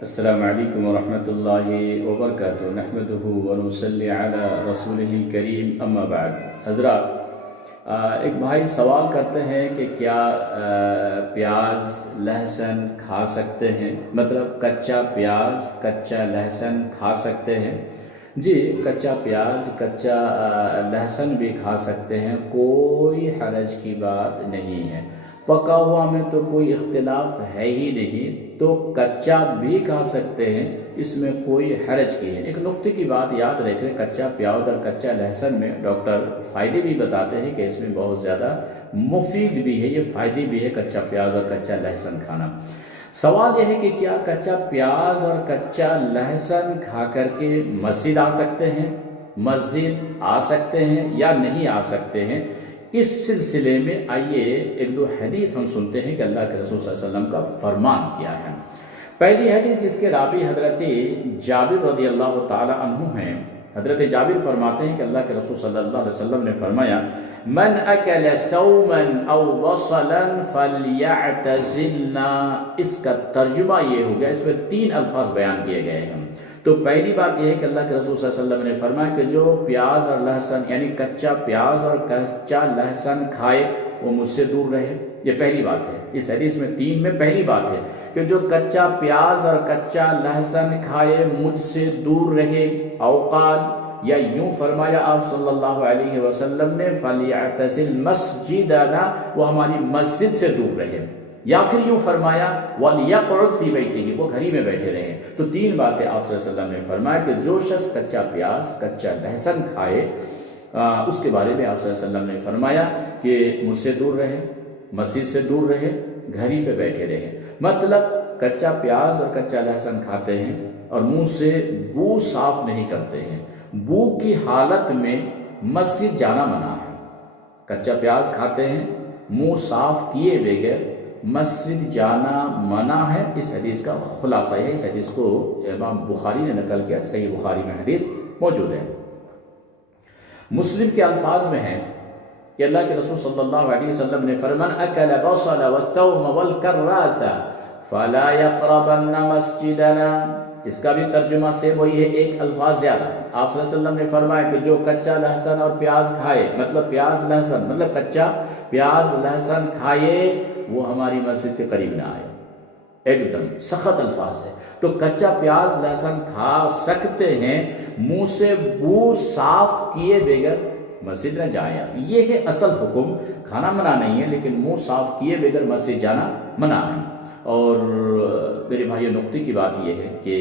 السلام علیکم ورحمۃ اللہ وبرکاتہ نحمدہ ونصلی علی رسولہ الکریم اما بعد۔ حضرات، ایک بھائی سوال کرتے ہیں کہ کیا پیاز لہسن کھا سکتے ہیں؟ مطلب کچا پیاز کچا لہسن کھا سکتے ہیں؟ جی، کچا پیاز کچا لہسن بھی کھا سکتے ہیں، کوئی حرج کی بات نہیں ہے۔ پکا ہوا میں تو کوئی اختلاف ہے ہی نہیں، تو کچا بھی کھا سکتے ہیں، اس میں کوئی حرج کی ہے۔ ایک نقطے کی بات یاد رکھیں، کچا پیاز اور کچا لہسن میں ڈاکٹر فائدے بھی بتاتے ہیں کہ اس میں بہت زیادہ مفید بھی ہے، یہ فائدے بھی ہے کچا پیاز اور کچا لہسن کھانا۔ سوال یہ ہے کہ کیا کچا پیاز اور کچا لہسن کھا کر کے مسجد آ سکتے ہیں، مسجد آ سکتے ہیں یا نہیں آ سکتے ہیں؟ اس سلسلے میں آئیے ایک دو حدیث ہم سنتے ہیں کہ اللہ کے رسول صلی اللہ علیہ وسلم کا فرمان کیا ہے۔ پہلی حدیث جس کے راوی حضرت جابر رضی اللہ تعالی عنہ ہیں، حضرت جابر فرماتے ہیں کہ اللہ کے رسول صلی اللہ علیہ وسلم نے فرمایا، من اکل ثوما او بصلا فلیعتزلنا۔ اس کا ترجمہ یہ ہو گیا، اس میں 3 الفاظ بیان کیے گئے ہیں۔ تو پہلی بات یہ ہے کہ اللہ کے رسول صلی اللہ علیہ وسلم نے فرمایا کہ جو پیاز اور لہسن یعنی کچا پیاز اور کچا لہسن کھائے وہ مجھ سے دور رہے۔ یہ پہلی بات ہے، اس حدیث میں 3 میں پہلی بات ہے کہ جو کچا پیاز اور کچا لہسن کھائے مجھ سے دور رہے۔ اوقات یا یوں فرمایا آپ صلی اللہ علیہ وسلم نے، فَلْيَعْتَزِلْ مَسْجِدَنَا، وہ ہماری مسجد سے دور رہے، یا پھر یوں فرمایا وَلْيَقْعُدْ فِي بَيْتِهِ، وہ گھر ہی میں بیٹھے رہے۔ تو 3 باتیں آپ صلی اللہ علیہ وسلم نے فرمایا کہ جو شخص کچا پیاز کچا لہسن کھائے اس کے بارے میں آپ صلی اللہ علیہ وسلم نے فرمایا کہ مجھ سے دور رہے، مسجد سے دور رہے، گھر ہی پہ بیٹھے رہے۔ مطلب کچا پیاز اور کچا لہسن کھاتے ہیں اور منہ سے بو صاف نہیں کرتے ہیں، بو کی حالت میں مسجد جانا منع ہے۔ کچا پیاز کھاتے ہیں، منہ صاف کیے بغیر مسجد جانا منع ہے۔ اس حدیث کا خلاصہ ہے، اس حدیث کو امام بخاری نے نقل کیا، صحیح بخاری میں حدیث موجود ہے۔ مسلم کے الفاظ میں ہے کہ اللہ کے رسول صلی اللہ علیہ وسلم نے فرمان اکل بصل والثوم والکراث فلا يقربن مسجدنا۔ اس کا بھی ترجمہ سے وہی ہے، ایک الفاظ زیادہ ہے۔ آپ صلی اللہ علیہ وسلم نے فرمایا کہ جو کچا لہسن اور پیاز کھائے، مطلب پیاز لہسن مطلب کچا پیاز لہسن کھائے، وہ ہماری مسجد کے قریب نہ آئے۔ ایک دم سخت الفاظ ہے۔ تو کچا پیاز لہسن کھا سکتے ہیں، منہ سے بو صاف کیے بغیر مسجد نہ جائیں۔ یہ ہے اصل حکم، کھانا منع نہیں ہے لیکن منہ صاف کیے بغیر مسجد جانا منع ہے۔ اور میرے بھائی نقطے کی بات یہ ہے کہ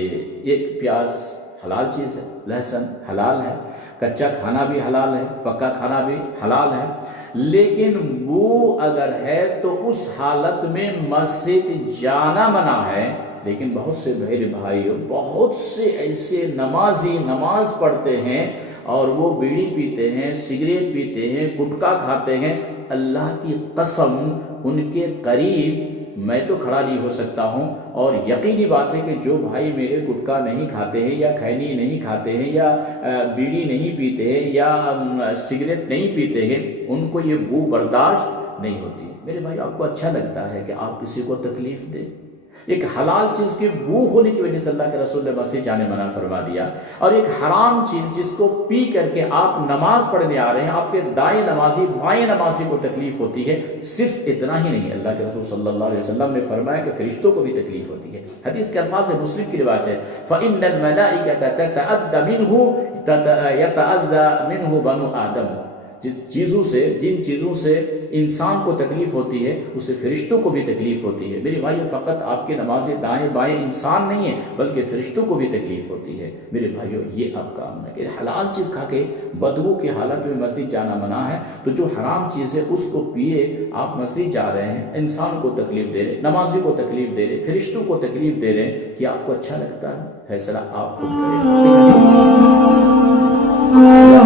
ایک پیاز حلال چیز ہے، لہسن حلال ہے، کچا کھانا بھی حلال ہے، پکا کھانا بھی حلال ہے، لیکن بو اگر ہے تو اس حالت میں مسجد جانا منع ہے۔ لیکن بہت سے میرے بھائیوں، بہت سے ایسے نمازی نماز پڑھتے ہیں اور وہ بیڑی پیتے ہیں، سگریٹ پیتے ہیں، گٹکا کھاتے ہیں، اللہ کی قسم ان کے قریب میں تو کھڑا نہیں ہو سکتا ہوں۔ اور یقینی بات ہے کہ جو بھائی میرے گٹکا نہیں کھاتے ہیں یا کھینی نہیں کھاتے ہیں یا بیڑی نہیں پیتے ہیں یا سگریٹ نہیں پیتے ہیں، ان کو یہ بو برداشت نہیں ہوتی۔ میرے بھائی، آپ کو اچھا لگتا ہے کہ آپ کسی کو تکلیف دیں؟ ایک حلال چیز کی بو ہونے کی وجہ سے اللہ کے رسول نے مسجد جانے منع فرما دیا، اور ایک حرام چیز جس کو پی کر کے آپ نماز پڑھنے آ رہے ہیں، آپ کے دائیں نمازی بائیں نمازی کو تکلیف ہوتی ہے۔ صرف اتنا ہی نہیں، اللہ کے رسول صلی اللہ علیہ وسلم نے فرمایا کہ فرشتوں کو بھی تکلیف ہوتی ہے۔ حدیث کے الفاظ ہے، مسلم کی روایت ہے، فَإِنَّ الْمَلَائِكَةَ يَتَأَذَّى مِنْهُ بَنُو آدَمَ۔ جن چیزوں سے انسان کو تکلیف ہوتی ہے، اس سے فرشتوں کو بھی تکلیف ہوتی ہے۔ میرے بھائیو، فقط آپ کے نماز دائیں بائیں انسان نہیں ہے بلکہ فرشتوں کو بھی تکلیف ہوتی ہے۔ میرے بھائیو، یہ آپ کام ہے کہ حلال چیز کھا کے بدبو کی حالت میں مسجد جانا منع ہے، تو جو حرام چیز ہے اس کو پیے آپ مسجد جا رہے ہیں، انسان کو تکلیف دے رہے، نمازی کو تکلیف دے رہے، فرشتوں کو تکلیف دے رہے، کیا آپ کو اچھا لگتا ہے؟ فیصلہ آپ خود کریں۔